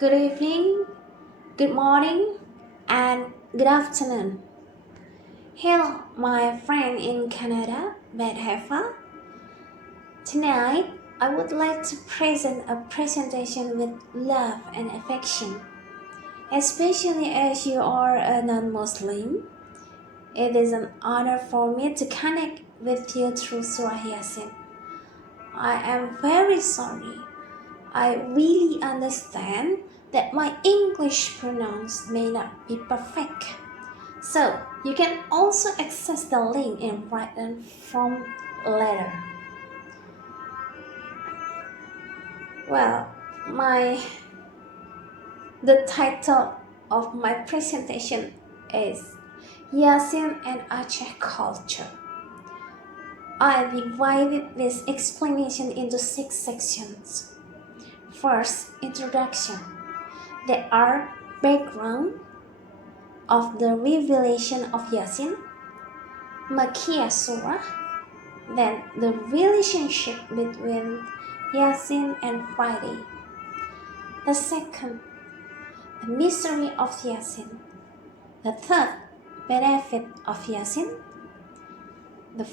Good evening, good morning, and good afternoon. Hello, my friend in Canada, Bedhafa. Tonight, I would like to present a presentation with love and affection. Especially as you are a non-Muslim, it is an honor for me to connect with you through Surah Yasin. I am very sorry. I really understand that my English pronouns may not be perfect. So you can also access the link in written form later. Well, the title of my presentation is Yasin and Aceh culture. I divided this explanation into 6 sections. First, introduction. There are background of the revelation of Yasin, Makkiyah Surah, then the relationship between Yasin and Friday. The second, the mystery of Yasin. The third, benefit of Yasin. The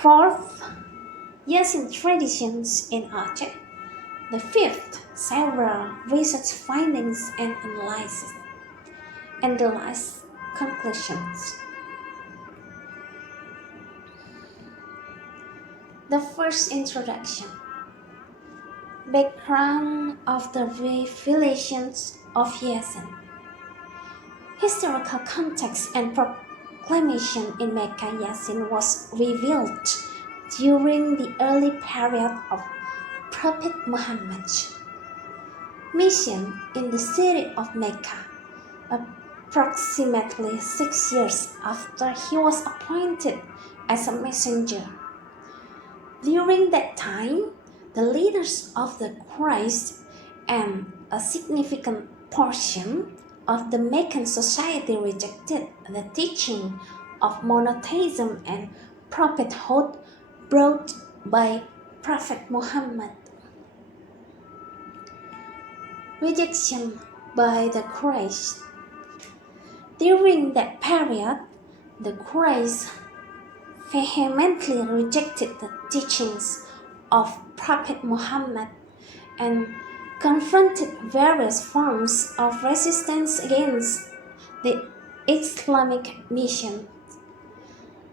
fourth, Yasin traditions in Aceh. The fifth, several research findings and analysis. And the last, conclusions. The first introduction. Background of the revelations of Yasin. Historical context and proclamation in Mecca. Yasin was revealed during the early period of Prophet Muhammad. Mission in the city of Mecca, approximately 6 years after he was appointed as a messenger. During that time, the leaders of the Quraysh and a significant portion of the Meccan society rejected the teaching of monotheism and prophethood brought by Prophet Muhammad. Rejection by the Quraysh. During that period, the Quraysh vehemently rejected the teachings of Prophet Muhammad and confronted various forms of resistance against the Islamic mission.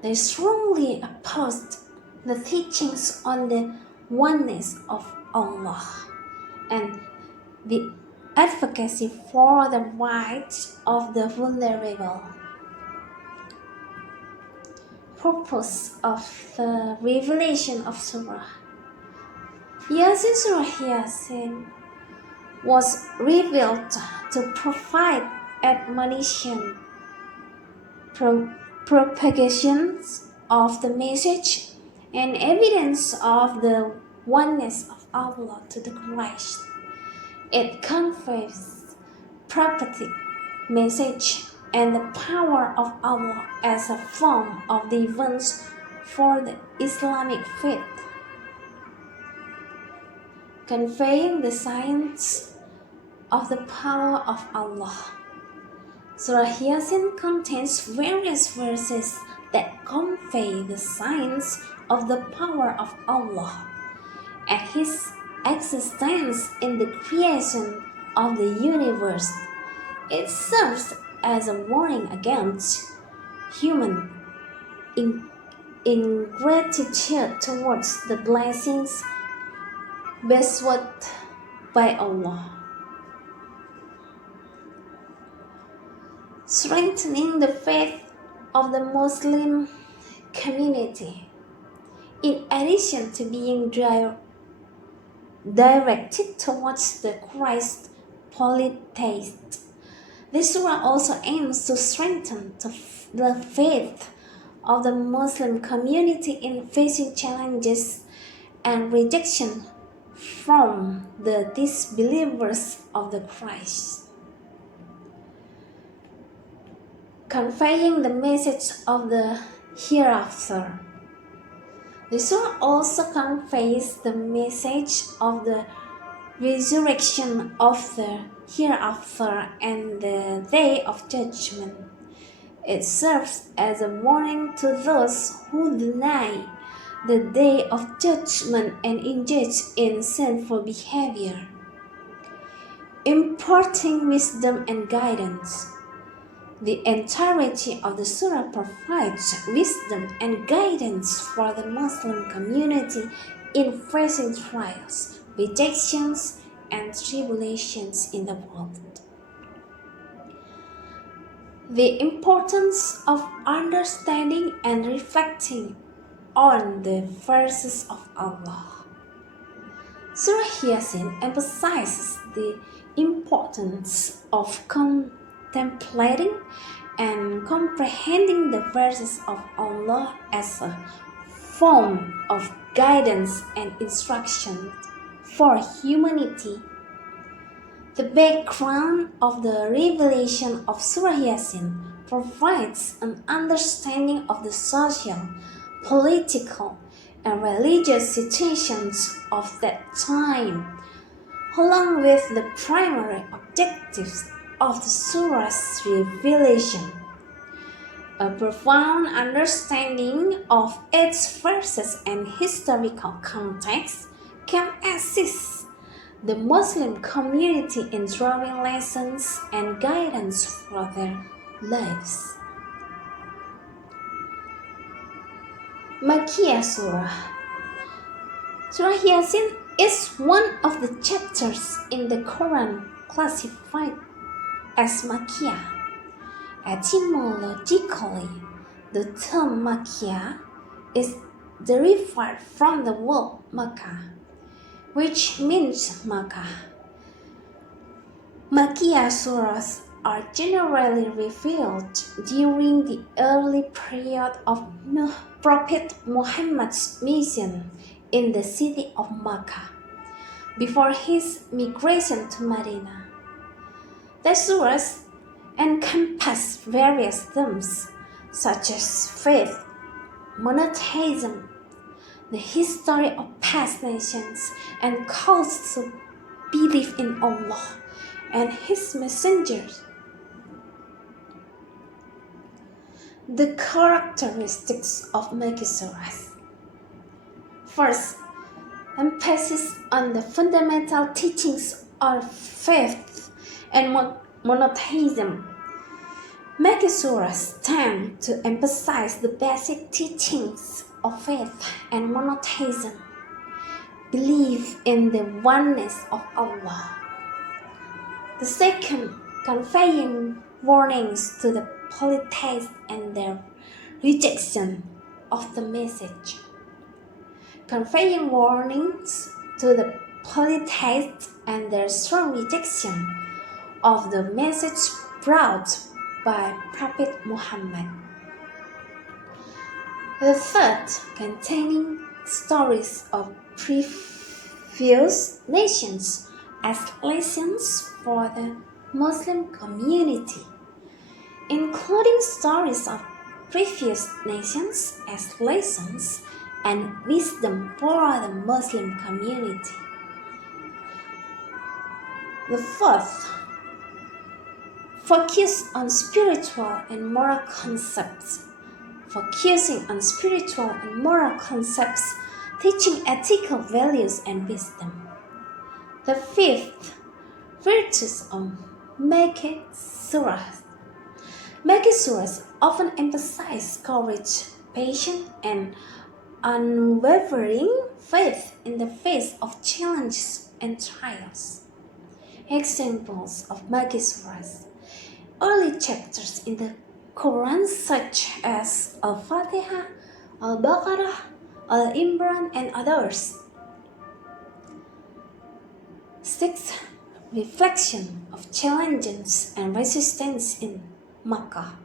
They strongly opposed the teachings on the oneness of Allah and the advocacy for the rights of the vulnerable. Purpose of the revelation of Surah Yasin. Surah Yasin was revealed to provide admonition, propagation of the message, and evidence of the oneness of Allah to the Quraysh. It conveys prophetic message and the power of Allah as a form of the events for the Islamic faith, conveying the signs of the power of Allah. Surah Yasin contains various verses that convey the signs of the power of Allah and His existence in the creation of the universe. It serves as a warning against human ingratitude towards the blessings bestowed by Allah. Strengthening the faith of the Muslim community. In addition to being directed towards the Christ polytheist, this surah also aims to strengthen the faith of the Muslim community in facing challenges and rejection from the disbelievers of the Christ. Conveying the message of the hereafter. The surah also conveys the message of the resurrection of the hereafter, and the day of judgment. It serves as a warning to those who deny the day of judgment and engage in sinful behavior, imparting wisdom and guidance. The entirety of the surah provides wisdom and guidance for the Muslim community in facing trials, rejections, and tribulations in the world. The importance of understanding and reflecting on the verses of Allah. Surah Yasin emphasizes the importance of contemplating and comprehending the verses of Allah as a form of guidance and instruction for humanity. The background of the revelation of Surah Yasin provides an understanding of the social, political, and religious situations of that time, along with the primary objectives of the surah's revelation. A profound understanding of its verses and historical context can assist the Muslim community in drawing lessons and guidance for their lives. Makkiyah Surah. Surah Yasin is one of the chapters in the Quran classified as Makkiyah. Etymologically, the term Makkiyah is derived from the word Makkah, which means Makkah. Makkiyah surahs are generally revealed during the early period of Prophet Muhammad's mission in the city of Makkah, before his migration to Medina. The surahs encompass various themes such as faith, monotheism, the history of past nations, and calls to believe in Allah and His messengers. The characteristics of Makkah surahs. First, emphasis on the fundamental teachings of faith and monotheism. Makkah surahs tend to emphasize the basic teachings of faith and monotheism, belief in the oneness of Allah. The second, conveying warnings to the polytheists and their rejection of the message. Conveying warnings to the polytheists and their strong rejection of the message brought by Prophet Muhammad. The third, containing stories of previous nations as lessons for the Muslim community, including stories of previous nations as lessons and wisdom for the Muslim community. The fourth, focus on spiritual and moral concepts. Focusing on spiritual and moral concepts, teaching ethical values and wisdom. The fifth, virtues of Makkah surahs. Makkah surahs often emphasize courage, patience, and unwavering faith in the face of challenges and trials. Examples of Makkah surahs. Early chapters in the Quran such as Al-Fatiha, Al-Baqarah, Al-Imran, and others. 6. Reflection of challenges and resistance in Makkah.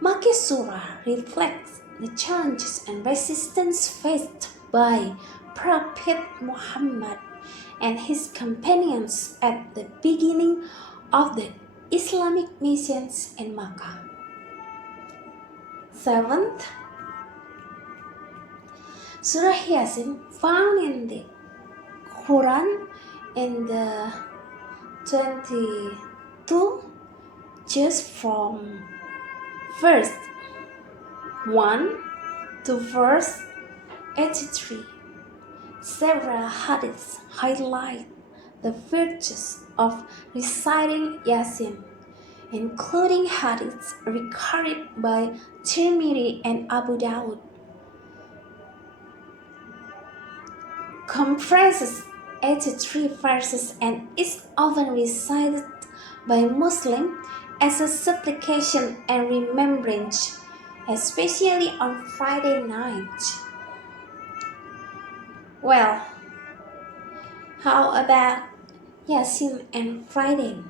Makkah Surah reflects the challenges and resistance faced by Prophet Muhammad and his companions at the beginning of the Islamic missions in Makkah. 7th, Surah Yasin, found in the Quran, in the 22 just from verse 1 to verse 83. Several hadiths highlight the virtues of reciting Yasin, including hadiths recorded by Tirmidhi and Abu Dawud. Comprises 83 verses and is often recited by Muslims as a supplication and remembrance, especially on Friday night. Well, how about Yasin and Friday?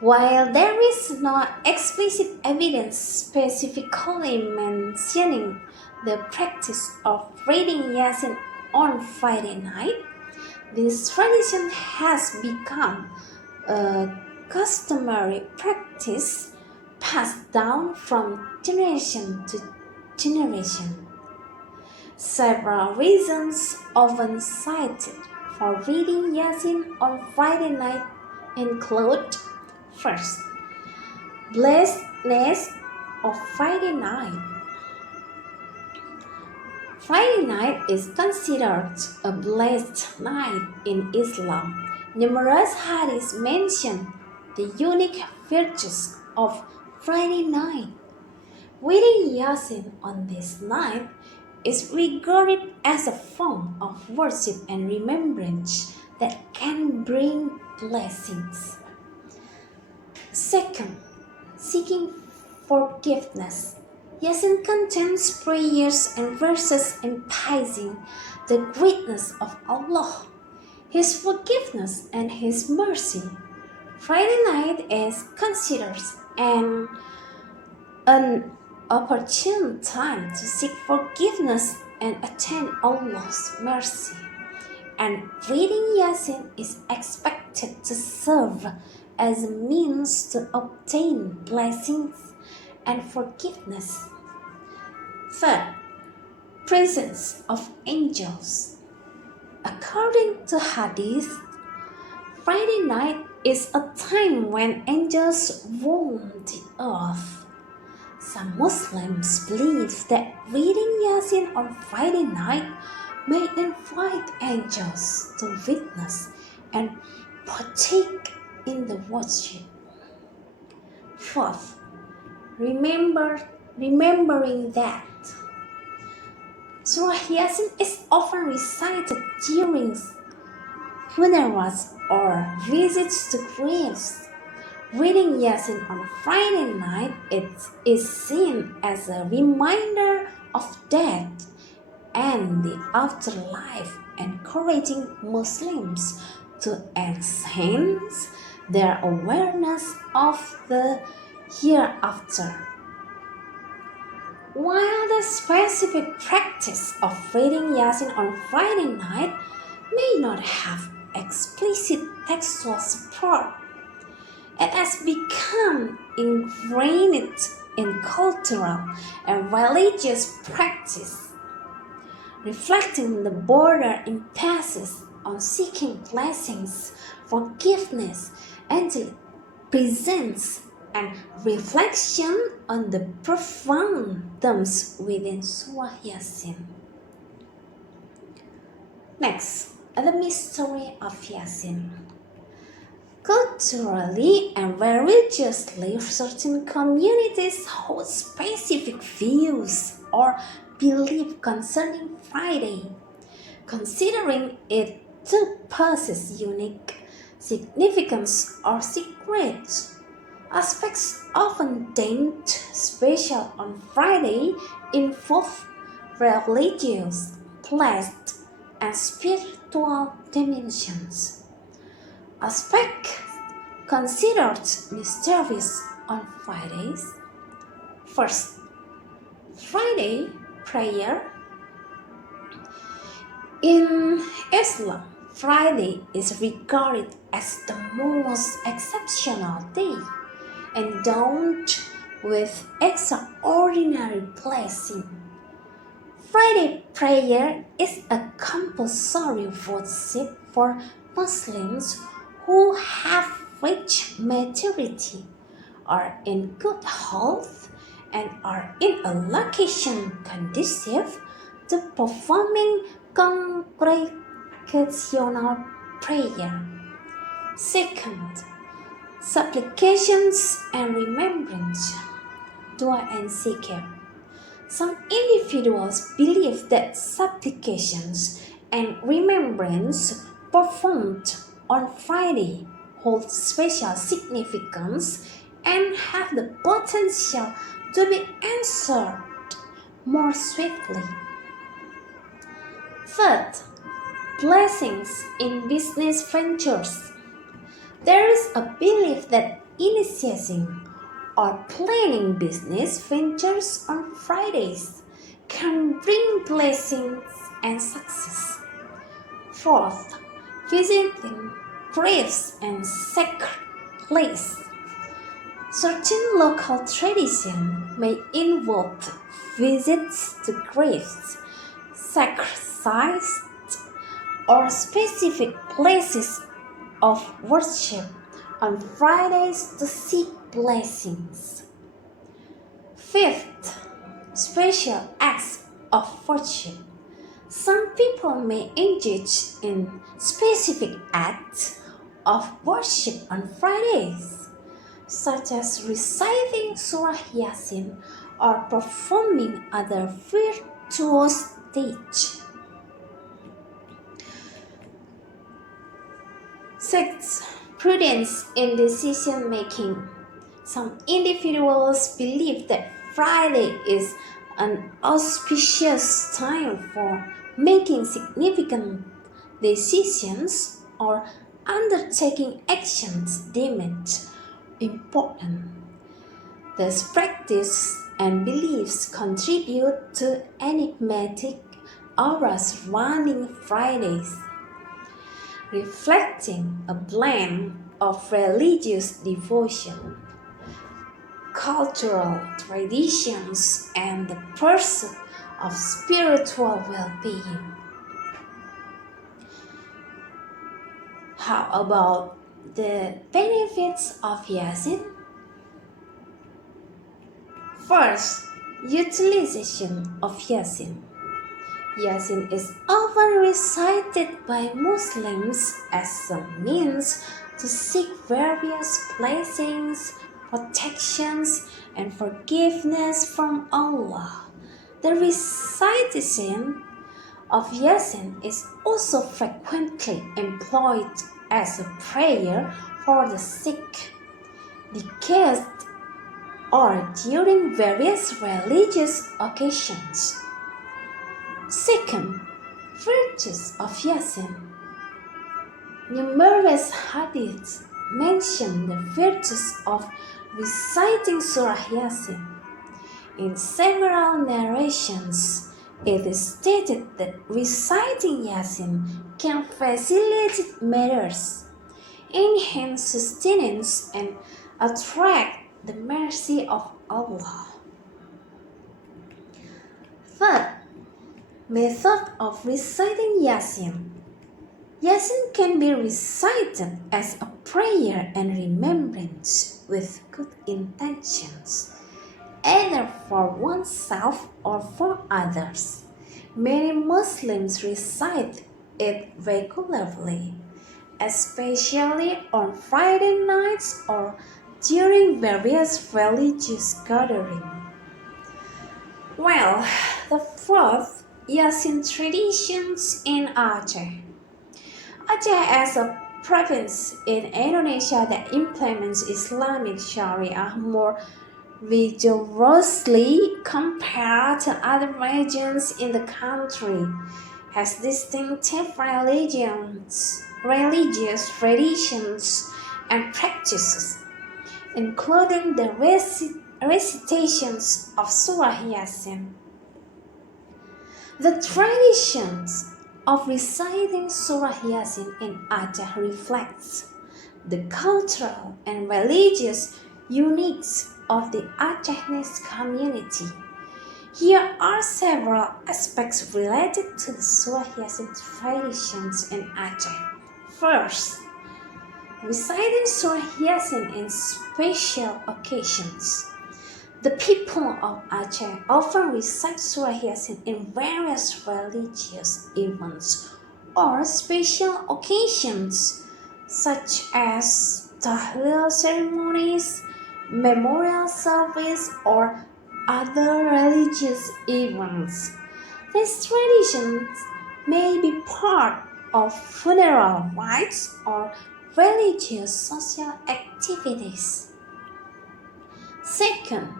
While there is no explicit evidence specifically mentioning the practice of reading Yasin on Friday night, this tradition has become a customary practice passed down from generation to generation. Several reasons often cited for reading Yasin on Friday night include: first, blessedness of Friday night. Friday night is considered a blessed night in Islam. Numerous hadiths mention the unique virtues of Friday night. Reading Yasin on this night is regarded as a form of worship and remembrance that can bring blessings. Second, seeking forgiveness. Yasin contains prayers and verses emphasizing the greatness of Allah, His forgiveness, and His mercy. Friday night is considered an opportune time to seek forgiveness and attain Allah's mercy. And reading Yasin is expected to serve as a means to obtain blessings and forgiveness. Third, presence of angels. According to Hadith, Friday night is a time when angels roam the earth. Some Muslims believe that reading Yasin on Friday night may invite angels to witness and partake in the worship. Fourth, remembering that Surah Yasin is often recited during funerals or visits to graves. Reading Yasin on Friday night is seen as a reminder of death and the afterlife, encouraging Muslims to enhance their awareness of the hereafter. While the specific practice of reading Yasin on Friday night may not have explicit textual support, it has become ingrained in cultural and religious practice, reflecting the broader emphasis on seeking blessings, forgiveness, angelic presence, and reflection on the profound themes within Surah Yasin. Next, the mystery of Yasin. Culturally and religiously, certain communities hold specific views or beliefs concerning Friday, considering it to possess unique significance or secrets. Aspects often deemed special on Friday involve religious, placed, and spiritual dimensions. Aspects considered mysterious on Fridays. First, Friday prayer. In Islam, Friday is regarded as the most exceptional day, endowed with extraordinary blessing. Friday prayer is a compulsory worship for Muslims who have reached maturity, are in good health, and are in a location conducive to performing congregational prayer. Second, supplications and remembrance. Dua and zikr. Some individuals believe that supplications and remembrance performed on Friday hold special significance and have the potential to be answered more swiftly. Third, blessings in business ventures. There is a belief that initiating or planning business ventures on Fridays can bring blessings and success. Fourth, visiting graves and sacred places. Certain local traditions may involve visits to graves, sacred sites, or specific places of worship on Fridays to seek blessings. Fifth, special acts of worship. Some people may engage in specific acts of worship on Fridays, such as reciting Surah Yasin or performing other virtuous deeds. Sixth, prudence in decision making. Some individuals believe that Friday is an auspicious time for making significant decisions or undertaking actions deemed important. This practice and beliefs contribute to enigmatic aura surrounding Fridays, reflecting a blend of religious devotion, cultural traditions, and the pursuit of spiritual well-being. How about the benefits of Yasin? First, utilization of Yasin. Yasin is often recited by Muslims as a means to seek various blessings, protections, and forgiveness from Allah. The recitation of Yasin is also frequently employed as a prayer for the sick, deceased, or during various religious occasions. Second, virtues of Yasin. Numerous hadiths mention the virtues of reciting Surah Yasin. In several narrations, it is stated that reciting Yasin can facilitate matters, enhance sustenance, and attract the mercy of Allah. Third, method of reciting Yasin. Yasin can be recited as a prayer and remembrance with good intentions, either for oneself or for others. Many Muslims recite it regularly, especially on Friday nights or during various religious gatherings. Well, the fourth, Yasin traditions in Aceh. Aceh as a province in Indonesia that implements Islamic Sharia more rigorously compared to other regions in the country, has distinctive religious traditions and practices, including the recitations of Surah Yasin. The traditions of reciting Surah Yasin in Aceh reflects the cultural and religious uniqueness of the Acehnese community, Here are several aspects related to the Surah Yasin traditions in Aceh. First, reciting Surah Yasin in special occasions. The people of Aceh often recite Surah Yasin in various religious events or special occasions, such as tahlil ceremonies, memorial service, or other religious events. These traditions may be part of funeral rites or religious social activities. Second,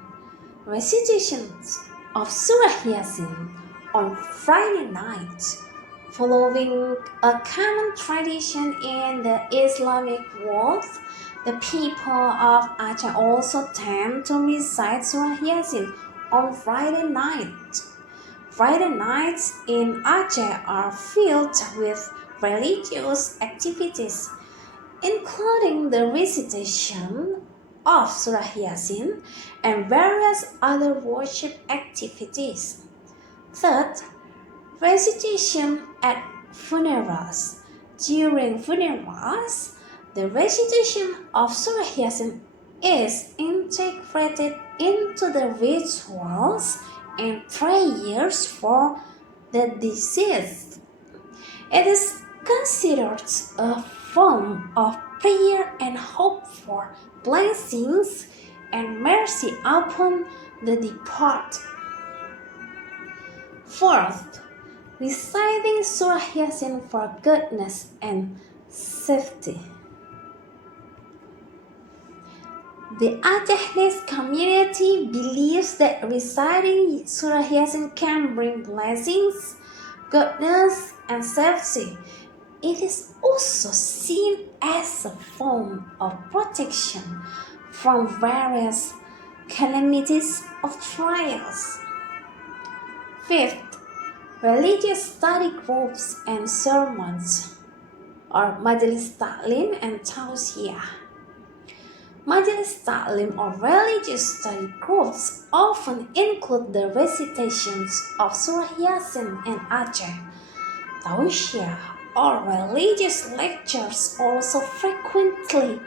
recitations of Surah Yasin on Friday night, following a common tradition in the Islamic world. The people of Aceh also tend to recite Surah Yasin on Friday night. Friday nights in Aceh are filled with religious activities, including the recitation of Surah Yasin and various other worship activities. Third, recitation at funerals. During funerals, the recitation of Surah Yasin is integrated into the rituals and prayers for the deceased. It is considered a form of prayer and hope for blessings and mercy upon the departed. Fourth, reciting Surah Yasin for goodness and safety. The Acehnese community believes that reciting Surah Yasin can bring blessings, goodness, and safety. It is also seen as a form of protection from various calamities of trials. Fifth, religious study groups and sermons, or Majelis Taklim and Tausiah. Majelis Taklim or religious study groups often include the recitations of Surah Yasin in Aceh. Tausiah or religious lectures also frequently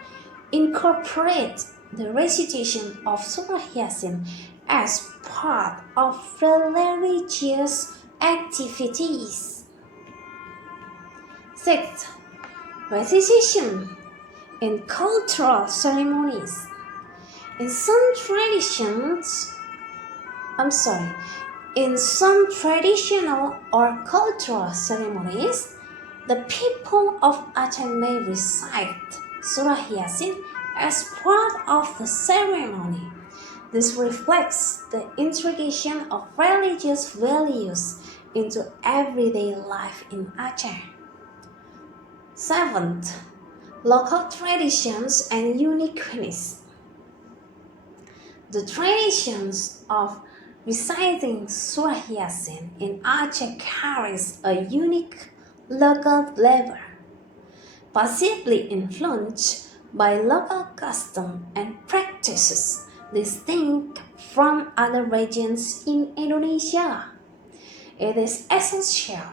incorporate the recitation of Surah Yasin as part of religious activities. Sixth, recitation in cultural ceremonies. In some traditional or cultural ceremonies, the people of Aceh may recite Surah Yasin as part of the ceremony. This reflects the integration of religious values into everyday life in Aceh. Seventh, local traditions and uniqueness. The traditions of reciting Surah Yasin in Aceh carries a unique local flavor, possibly influenced by local custom and practices distinct from other regions in Indonesia. It is essential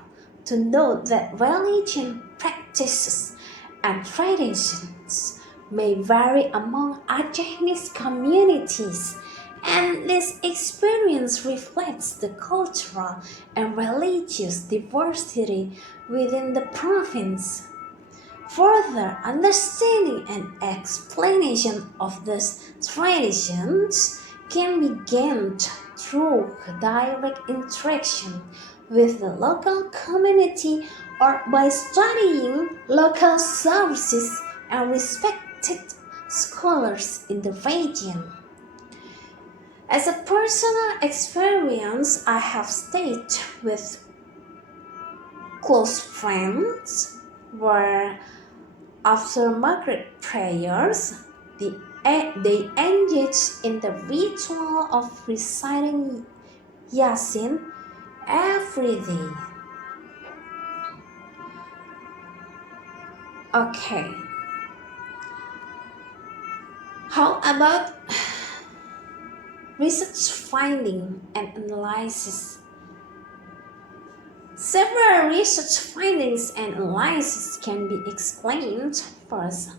to note that religion practices and traditions may vary among Acehnese communities, and this experience reflects the cultural and religious diversity within the province. Further understanding and explanation of these traditions can be gained through direct interaction with the local community or by studying local sources and respected scholars in the region. As a personal experience, I have stayed with close friends where after Maghrib prayers, they engage in the ritual of reciting Yasin every day. Okay. How about research finding and analysis. Several research findings and analysis can be explained. First,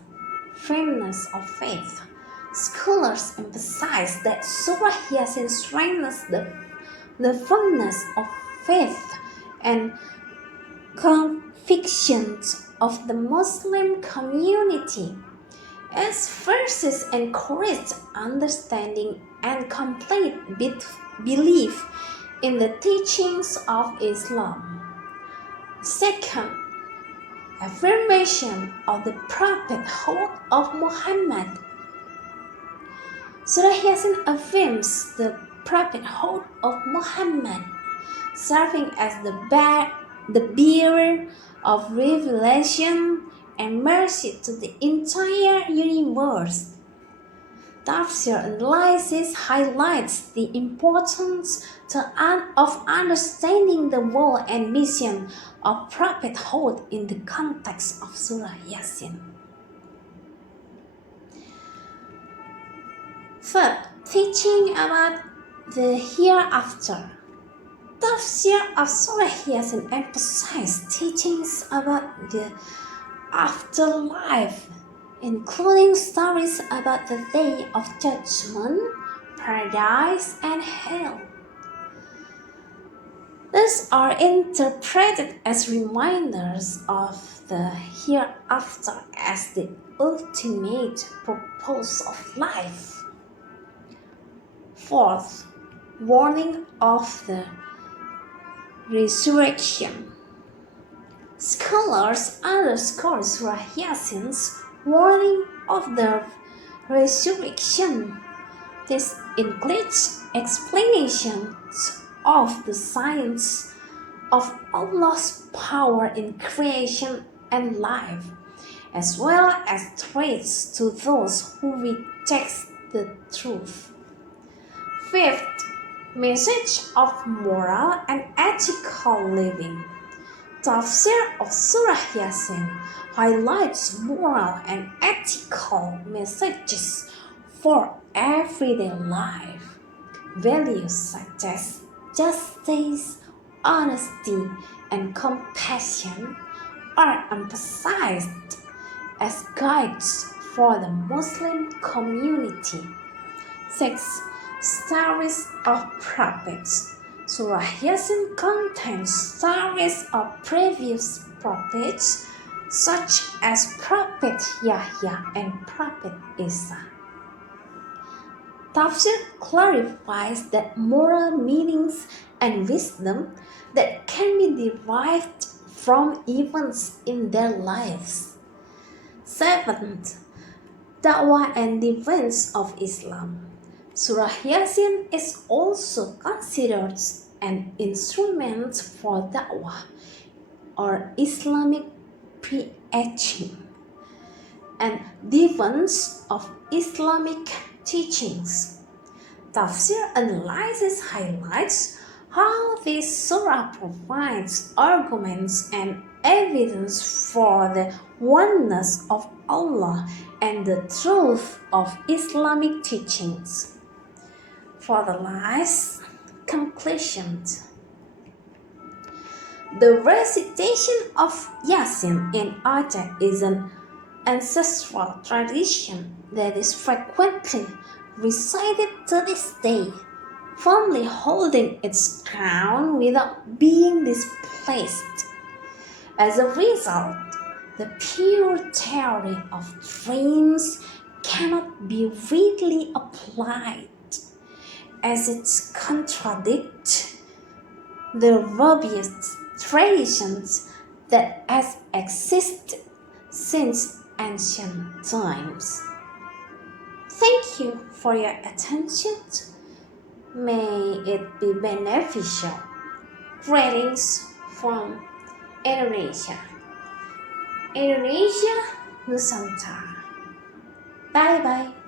firmness of faith. Scholars emphasize that Surah Yasin strengthens the firmness of faith and convictions of the Muslim community. Its verses encourage understanding and complete belief in the teachings of Islam. Second, affirmation of the prophethood of Muhammad. Surah Yasin affirms the prophethood of Muhammad, serving as the bearer of revelation and mercy to the entire universe. Tafsir analysis highlights the importance of understanding the role and mission of prophethood in the context of Surah Yasin. Third, teaching about the hereafter. Tafsir of Surah Yasin emphasizes teachings about the afterlife, including stories about the Day of Judgment, Paradise, and Hell. These are interpreted as reminders of the hereafter as the ultimate purpose of life. Fourth, warning of the resurrection. Scholars underscore Surah Yasin's warning of the resurrection. This includes explanations of the science of Allah's power in creation and life, as well as threats to those who reject the truth. Fifth, message of moral and ethical living. Tafsir of Surah Yasin highlights moral and ethical messages for everyday life. Values such as justice, honesty, and compassion are emphasized as guides for the Muslim community. 6. Stories of prophets. Surah Yasin contains stories of previous prophets such as Prophet Yahya and Prophet Isa. Tafsir clarifies that moral meanings and wisdom that can be derived from events in their lives. 7th, Da'wah and Defense of Islam. Surah Yasin is also considered an instrument for da'wah or Islamic preaching and defense of Islamic teachings. Tafsir analysis highlights how this surah provides arguments and evidence for the oneness of Allah and the truth of Islamic teachings. For the last conclusions, the recitation of Yasin in Aceh is an ancestral tradition that is frequently recited to this day, firmly holding its ground without being displaced. As a result, the pure theory of dreams cannot be readily applied, as it contradicts the robust traditions that has existed since ancient times. Thank you for your attention. May it be beneficial. Greetings from Indonesia. Indonesia Nusantara. Bye bye.